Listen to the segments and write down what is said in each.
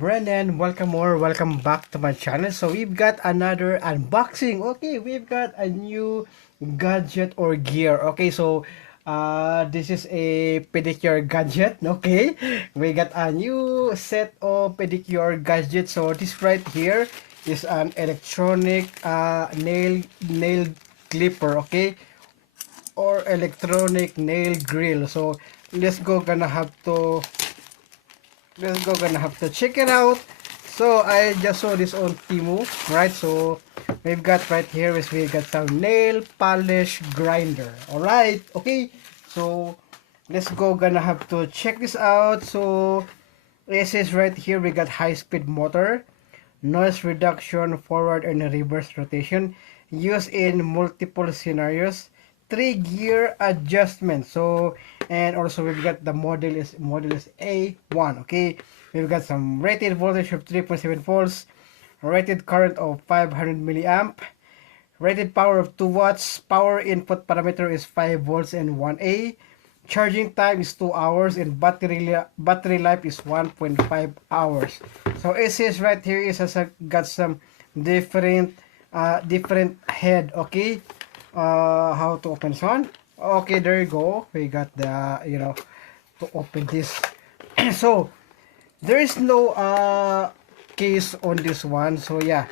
Brennan. Welcome back to my channel. So we've got another unboxing. Okay, we've got a new gadget or gear. Okay, so this is a pedicure gadget. Okay, we got a new set of pedicure gadgets. So this right here is an electronic nail clipper. Okay, or electronic nail grill. So let's go gonna have to check it out. So I just saw this on Temu, right? So we've got right here is we got some nail polish grinder. All right, okay. So let's go gonna have to check this out. So this is right here we got high speed motor, noise reduction, forward and reverse rotation, used in multiple scenarios, 3 gear adjustment. So and also we've got the model is A1. Okay, we've got some rated voltage of 3.7 volts, rated current of 500 milliamp, rated power of 2 watts, power input parameter is 5 volts and 1A, charging time is 2 hours, and battery life is 1.5 hours. So it says right here is got some different head. Okay, how to open this one. Okay, there you go. We got the to open this. So there is no case on this one. So yeah,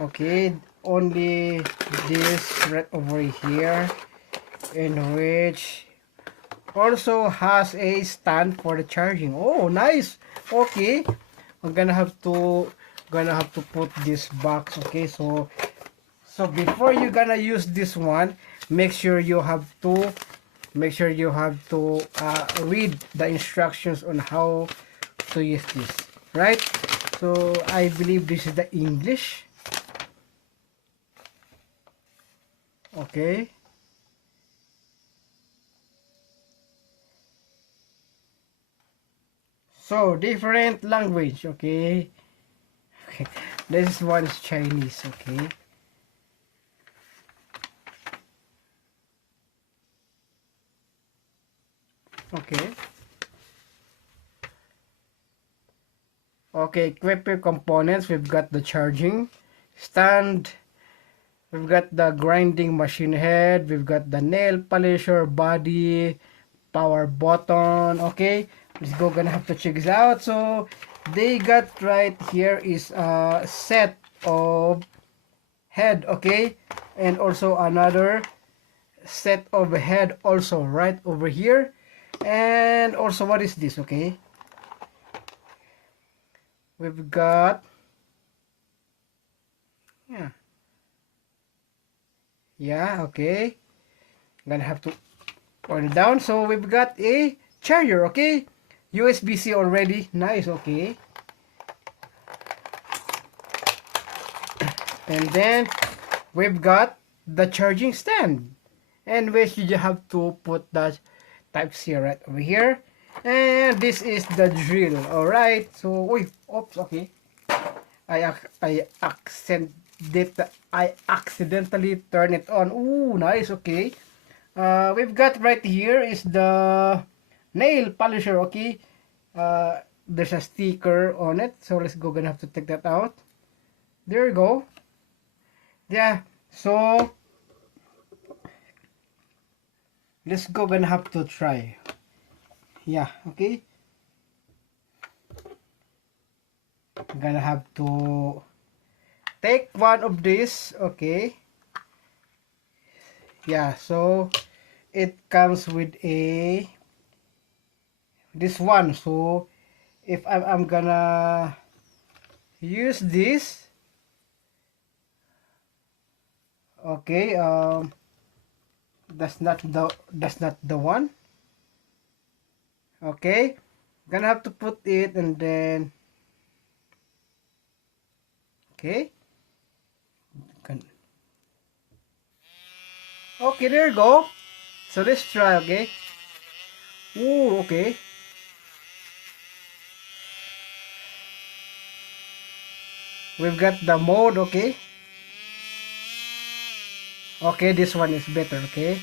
okay, only this right over here, in which also has a stand for the charging. Oh, nice. Okay, I'm gonna have to put this box. Okay, so before you gonna use this one, make sure you have to read the instructions on how to use this, right? So I believe this is the English. Okay, so different language. Okay, okay, this one is Chinese. Okay, okay, okay, equipment components. We've got the charging stand, we've got the grinding machine head, we've got the nail polisher body, power button. Okay, let's go gonna have to check this out. So they got right here is a set of head. Okay, and also another set of head also right over here. And also, what is this? Okay, we've got, yeah, okay, gonna have to point it down. So we've got a charger. Okay, USB-C already. Nice. Okay, and then we've got the charging stand, and which you have to put the type C right over here. And this is the drill. All right, so wait, oops, okay, I accidentally turned it on. Ooh, nice. Okay, we've got right here is the nail polisher. Okay, there's a sticker on it, so let's go gonna have to take that out. There you go. Yeah, so let's go gonna have to try. Yeah, okay, I'm gonna have to take one of these. Okay, yeah, so it comes with a this one. So if I'm gonna use this, okay, that's not the one. Okay, gonna have to put it, and then okay, okay, there you go. So let's try. Okay, ooh, okay, we've got the mode. Okay, okay, this one is better. Okay,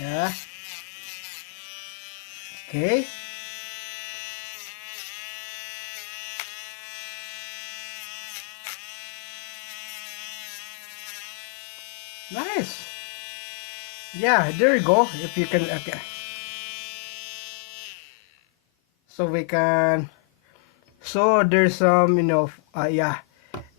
yeah, okay, Nice. Yeah, there you go. If you can, okay. So we can, so there's some, yeah.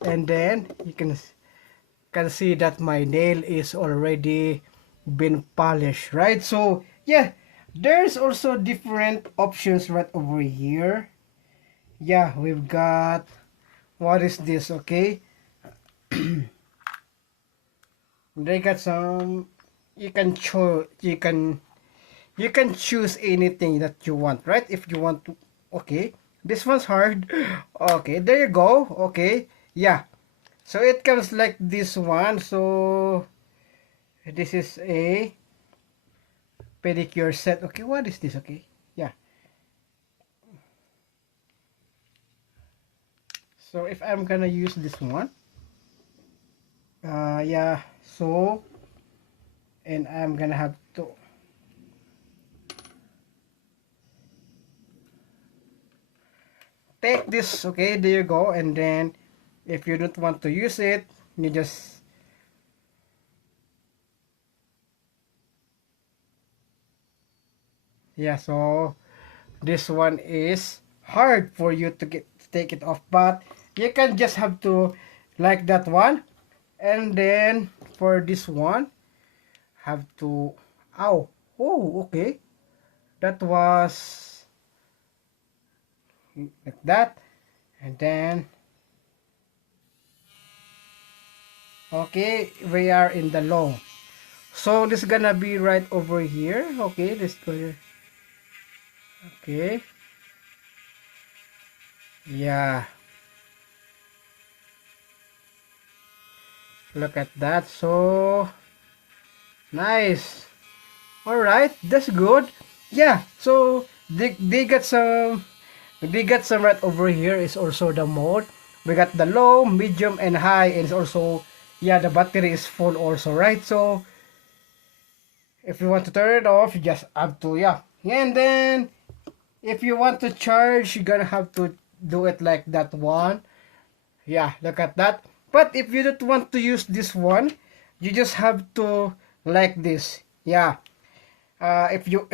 And then you can see that my nail is already been polished, right? So yeah, there's also different options right over here. Yeah, we've got, what is this? Okay, they got some, you can choose, you can choose anything that you want, right? If you want to, okay, this one's hard. Okay, there you go. Okay, yeah, so it comes like this one. So this is a pedicure set. Okay, what is this? Okay, yeah. So if I'm gonna use this one, yeah. So, and I'm gonna have to take this. Okay, there you go. And then if you don't want to use it, you just, yeah. So this one is hard for you to get to take it off, but you can just have to like that one. And then for this one, have to, ow, oh, okay, that was like that. And then, okay, we are in the low. So this is gonna be right over here. Okay, this go here. Okay, yeah, look at that. So nice. All right, that's good. Yeah, so they got some, we got some right over here is also the mode. We got the low, medium, and high, and it's also, yeah, the battery is full also, right? So if you want to turn it off, you just have to, yeah. And then if you want to charge, you're gonna have to do it like that one. Yeah, look at that. But if you don't want to use this one, you just have to like this. Yeah. If you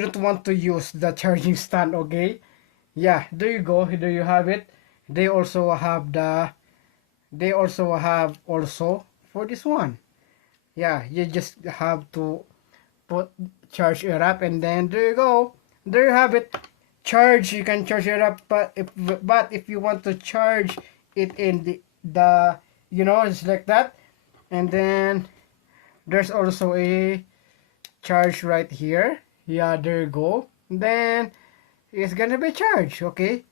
don't want to use the charging stand, okay? Yeah, there you go. There you have it. They also have the, they also have also for this one. Yeah, you just have to put, charge it up, and then there you go. There you have it. Charge, you can charge it up, but if you want to charge it in the it's like that. And then there's also a charge right here. Yeah, there you go. Then it's gonna be charged. Okay,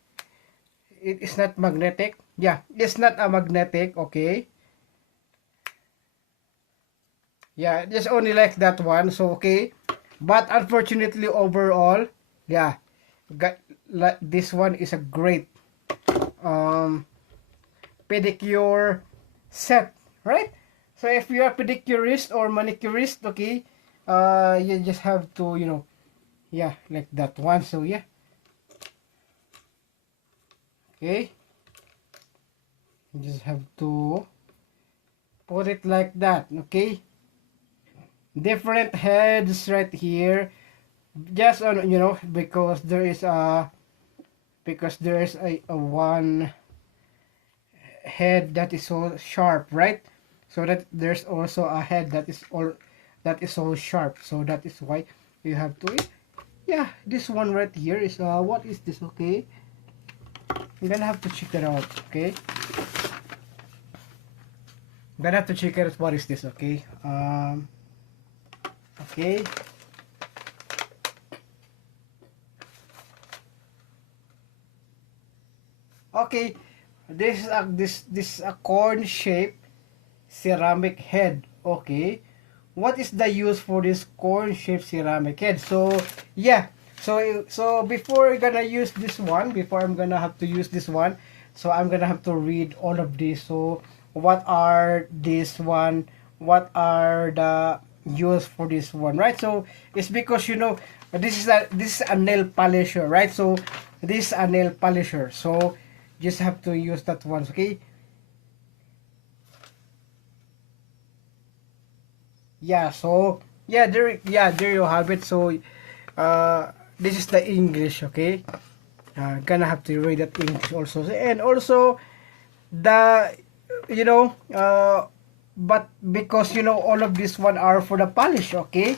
it is not magnetic. Yeah, it's not a magnetic. Okay, yeah, just only like that one. So okay, but unfortunately overall, yeah, got, like, this one is a great um pedicure set, right? So if you're a pedicurist or manicurist, okay, you just have to, yeah, like that one. So yeah, okay, you just have to put it like that. Okay, different heads right here, just on, because there is a, a one head that is so sharp, right? So that there's also a head that is all, that is so sharp. So that is why you have to, yeah, this one right here is, what is this? Okay, I'm gonna have to check it out. Okay, I'm gonna have to check it out. What is this? Okay, okay, okay, this is a, this is a corn shaped ceramic head. Okay, what is the use for this corn shaped ceramic head? So yeah, so before we're gonna use this one, before I'm gonna have to use this one, so I'm gonna have to read all of this. So what are this one, what are the use for this one, right? So it's because, this is a nail polisher, right? So this is a nail polisher, so just have to use that one. Okay, Yeah, so there you have it. So this is the English, okay? Gonna have to read that English also. And also the you know but because all of this one are for the polish, okay?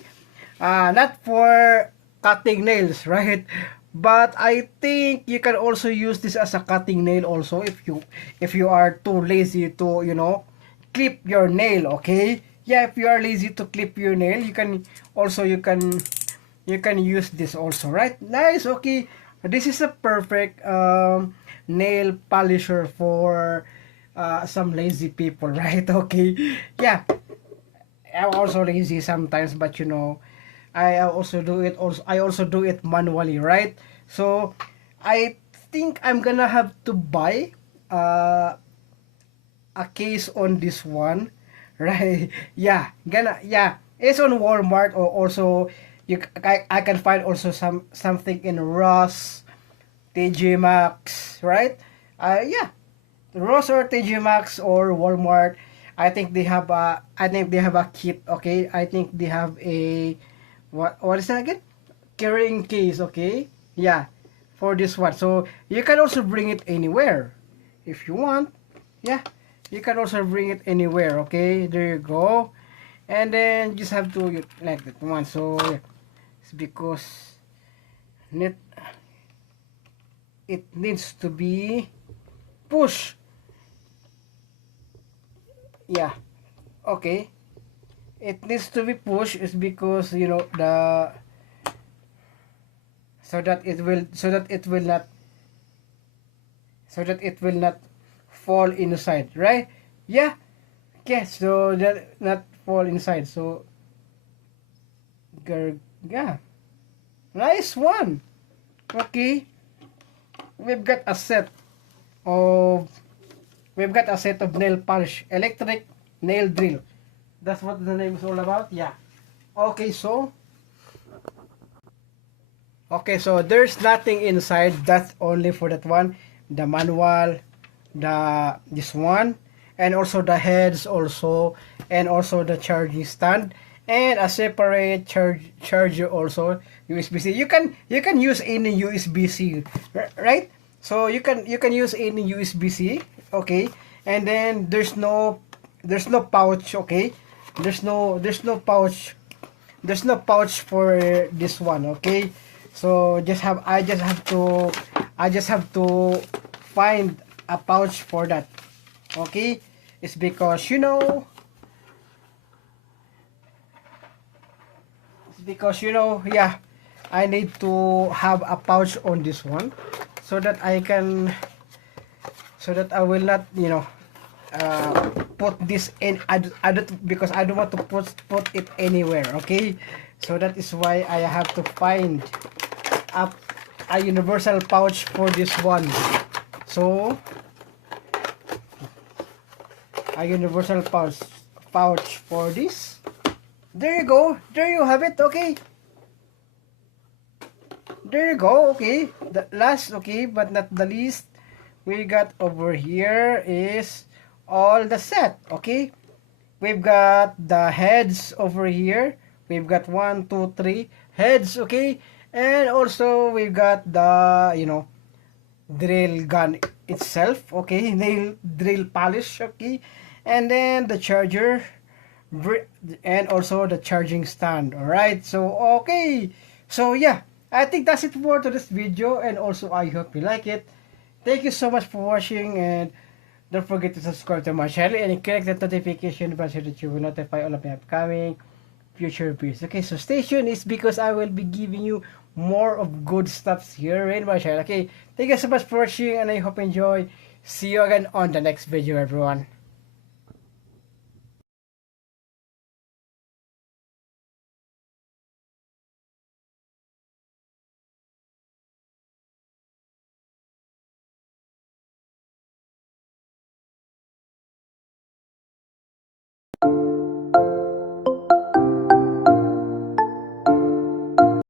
Not for cutting nails, right? But I think you can also use this as a cutting nail also if you are too lazy to clip your nail, okay? Yeah, if you are lazy to clip your nail, you can use this also, right? Nice, okay. This is a perfect nail polisher for some lazy people, right? Okay. Yeah, I'm also lazy sometimes, but I also do it manually, right? So I think I'm gonna have to buy uh, a case on this one, right? Yeah, it's on Walmart, or also I can find also something in Ross, TJ Maxx, right? Yeah, Ross or TJ Maxx or Walmart. I think they have a kit, okay? I think they have a what is that again? Carrying case, okay? Yeah, for this one. So you can also bring it anywhere if you want. Yeah, you can also bring it anywhere, okay? There you go. And then just have to like that one. So yeah, it's because net it needs to be pushed. Yeah, okay. It needs to be pushed is because the so that it will not fall inside, right? Yeah. Okay, so that not fall inside. So yeah, nice one. Okay, we've got a set of nail polish, electric nail drill. That's what the name is all about. Yeah. Okay, so there's nothing inside. That's only for that one. The manual, this one, and also the heads also, and also the charging stand, and a separate charger also, USB-C. You can use any USB-C, right? So you can use any USB-C, okay? And then there's no pouch, okay? There's no pouch for this one, okay? So I just have to find a pouch for that, okay? It's because yeah, I need to have a pouch on this one so that I will not put this in. I don't, because I don't want to put it anywhere, okay? So that is why I have to find a, a universal pouch for this one. So a universal pouch for this. There you go. There you have it. Okay. There you go. Okay. The last, okay, but not the least, we got over here is all the set. Okay. We've got the heads over here. We've got 1, 2, 3 heads. Okay. And also we've got the drill gun itself. Okay. Nail drill polish. Okay. And then the charger and also the charging stand. All right. So okay. So yeah, I think that's it for today's video, and also I hope you like it. Thank you so much for watching, and don't forget to subscribe to my channel and click the notification bell so that you will notify all of my upcoming future videos. Okay, so stay tuned. It's because I will be giving you more of good stuffs here in my channel. Okay, thank you so much for watching, and I hope you enjoy. See you again on the next video, everyone.